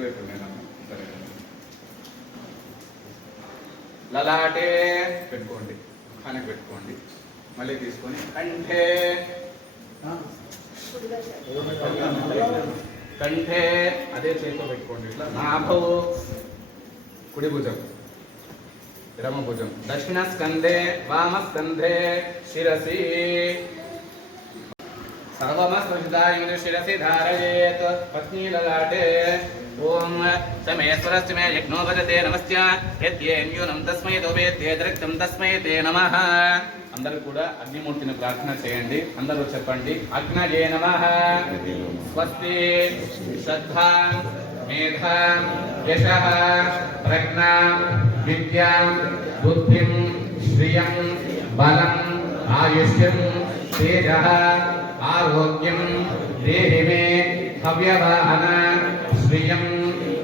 ఇటువైపు సరే. లలాటే పెట్టుకోండి, ముఖానికి పెట్టుకోండి. మళ్ళీ తీసుకొని కంఠే కంఠే అదే చేతితో పెట్టుకోండి. ఇట్లా నాభౌ కుడి భుజం, ఎడమ భుజం. దక్షిణ స్కందే వామ స్కందే శిరసి सर्वमस्मृतायुः शिरसि धारयेत् पत्नी ललाटे ओम समेश्वरस्य मे यज्ञो वदते नमस्य यद्येन्यूनं तस्मै तोवेत्येदृक्तं तस्मै ते नमः. అందరూ కూడా అగ్నిమూర్తిని ప్రార్థన చేయండి. అందరూ చెప్పండి. అగ్నయే నమః. స్వస్తి శ్రద్ధాం మేధాం యశః ప్రజ్ఞాం విద్యాం బుద్ధిం శ్రియం బలం ఆయుష్యం తేజః आरोग्यम देहि मे हव्यवाहन श्रियं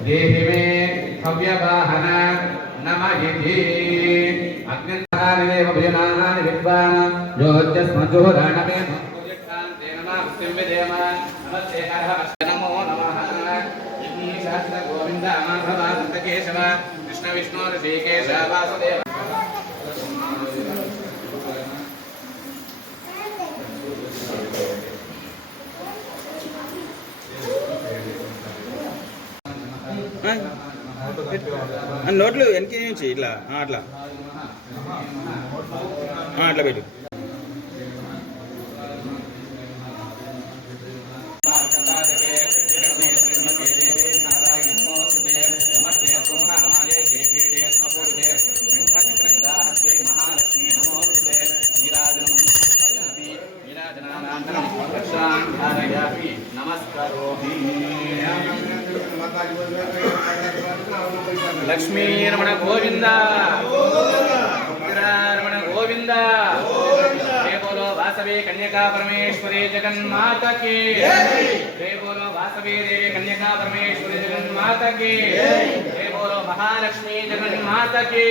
देहि मे हव्यवाहन नमः इति अग्निन्तानिदेव भजनानि विद्वान् योज्यस्मजुराणमे पूजितान्ते नमः सिंविदेम नमस्ते हरः नमो नमः इति शास्त्र गोविन्द माधवानन्द केशव कृष्ण विष्णु ऋषिकेश वासुदेव నోట్లు వెనక నుంచి ఇట్లా అట్లా అట్లా పెట్టు. लक्ष्मी रमण गोविंदा रमण गोविंदा जय बोलो वासवी कन्यका परमेश्वरी जगन्माता की जय बोलो वासवी देवी कन्यका परमेश्वरी जगन्माता की जय बोलो महालक्ष्मी जगन्माता की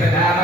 प्रधान